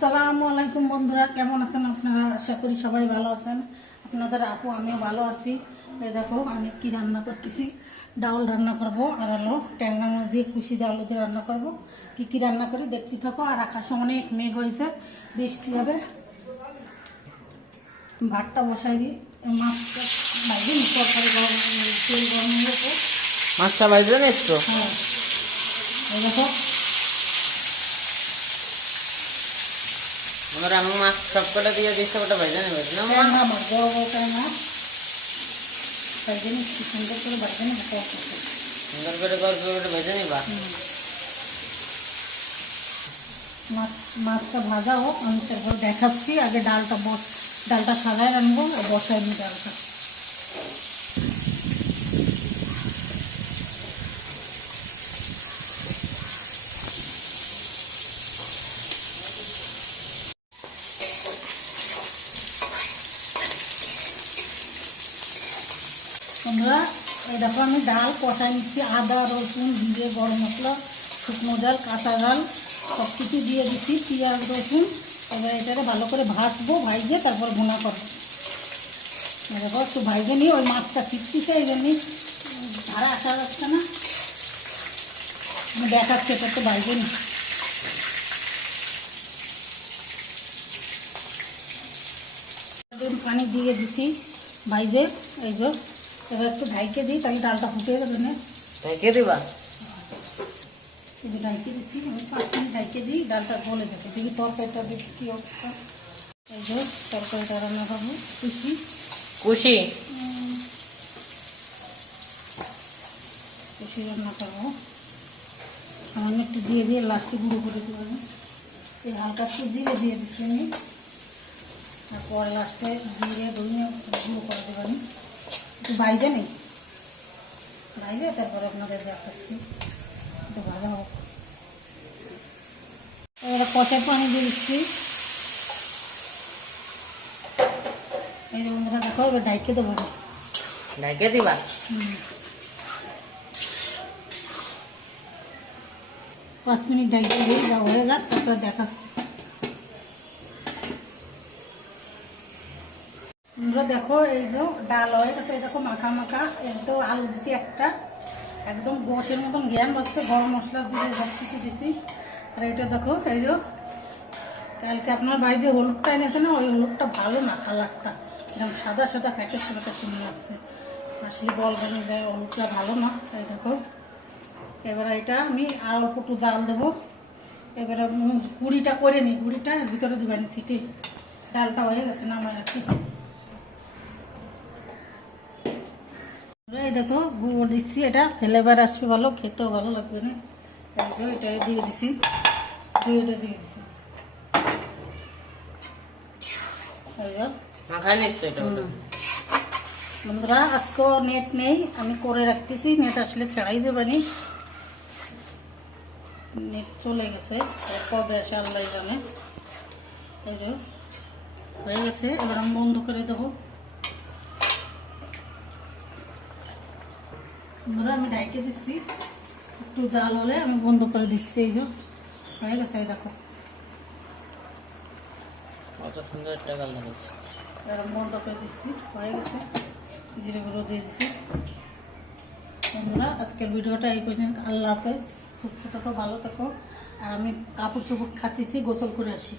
আসসালামু আলাইকুম বন্ধুরা, কেমন আছেন আপনারা? আশা করি সবাই ভালো আছেন। আপনাদের আপু আমিও ভালো আছি। এই দেখো আমি কি রান্না করতেছি, ডাউল রান্না করব আর হলো ট্যাংরা মাছ দিয়ে কুশি দিয়ে আলু দিয়ে রান্না করব। কি কি রান্না করি দেখতে থাকো। আর আকাশে অনেক মেঘ হয়েছে, বৃষ্টি হবে। ভাতটা বসাই দিই, মাছটা ভাজি তরকারি গরম, তেল গরম হয়েছে। মাছটা ভাজতে জানিস তো? হ্যাঁ, এই দেখো আমার আমি মাছ সবকটা দিয়ে দিচ্ছি, ওটা ভাজা নেবে না? ট্যাংরা মাছ, বড় বড় ট্যাংরা ভাজি কি সুন্দর করে ভাজি নিই। সুন্দর করে গল্প করে ভেজে নিবা। মাছটা ভাজা হোক, আমি তারপর দেখাচ্ছি। আগে ডালটা সাজায় রাখবো, বসাই নি ডালটা। তোমরা এই দেখো আমি ডাল কষাই নিচ্ছি, আদা রসুন জিরে গরম মশলা শুকনো ডাল কাঁচা ডাল সব কিছু দিয়ে দিচ্ছি, পেঁয়াজ রসুন। এবার এটাকে ভালো করে ভাজবো, ভাইজে তারপর ভুনা করবো। দেখো একটু ভাইজে নিই, ওই মাছটা ফিটকিতে এই জন্যই ধারা আসা যাচ্ছে না। আমি দেখাচ্ছি, এটা একটু ভাইজে নিই। পানি দিয়ে দিছি ভাইজে, এই যে এবার একটু ঢাইকে দিই, তাহলে ডালটা ফুটে যাবে না। ঢেকে দিবা? এই যে ঢাইকে দিচ্ছি, আমি 5 মিনিট ঢাইকে দিই, ডালটা গলে যাবে। দেখি তরকারিটা দেখি কী অবস্থা। এই যে তরকারিটা রান্না করবো কুচি কুশি কুচি রান্না করবো। সামান্য একটু দিয়ে দিয়ে লাস্টে গুঁড়ো করে দেবো। এই হালকা একটু জিরে দিয়ে দিচ্ছি আমি, তারপর লাস্টে জিরে ধনিয়া গুঁড়ো করে দেবো। আমি একটু বাইজে নেই, বাইরে তারপরে আপনাদের দেখাচ্ছি। একটু ভালো হোক। এবারে কষার পানি দিয়ে দিচ্ছি। এই যে বন্ধুরা দেখো, এবার ঢাইকে দেবো। ঢেকে দিবা? 5 মিনিট ঢাইকে দিই, যা হয়ে যাক তারপরে দেখাচ্ছি। বন্ধুরা দেখো, এই যে ডাল হয়ে গেছে, এই দেখো মাখা মাখা। এই তো আলু দিচ্ছি একটা, একদম গোশের মতন জ্ঞান বাজছে। গরম মশলা দিয়ে সব কিছু দিচ্ছি। আর এটা দেখো, এই যে কালকে আপনার ভাই যে হলুদটা এনেছে না, ওই হলুদটা ভালো না, কালারটা একদম সাদা সাদা প্যাকেট নিয়ে আসছে। আসলে বলবেন যে হলুদটা ভালো না। এই দেখো, এবার এটা আমি আর অল্প একটু জাল দেবো। এবারে গুঁড়িটা করে নিই, গুঁড়িটা ভিতরে দিবেন সিটি। ডালটা হয়ে গেছে না আমার আর কি। এই দেখো গুঁড়ো দিচ্ছি, এটা ফ্লেভার আসবে ভালো, খেতেও ভালো লাগবে না। এই যে এটা দিয়ে দিছি, এটা দিয়ে দিছি। মাখাই নিচ্ছ এটা? বন্ধুরা আজকেও নেট নেই, আমি করে রাখতেছি। নেট আসলে ছাড়াই দেবানি, নেট চলে গেছে, কবে আসে আল্লাহ জানে। এই যে হয়ে গেছে, এবার আমি বন্ধ করে দেবো। বন্ধুরা আমি ঢাইকে দিচ্ছি, একটু জাল হলে আমি বন্ধ করে দিচ্ছি। এই যে হয়ে গেছে, এই দেখো কত সুন্দর একটা কালার হচ্ছে। এবার আমি বন্ধ করে দিচ্ছি, হয়ে গেছে। জিরে গুঁড়ো দিয়ে দিচ্ছি। বন্ধুরা আজকের ভিডিওটা এই পর্যন্ত। আল্লাহ হাফেজ, সুস্থ থাকো, ভালো থাকো। আর আমি কাপড় চোপড় খাচ্ছি, গোসল করে আসি।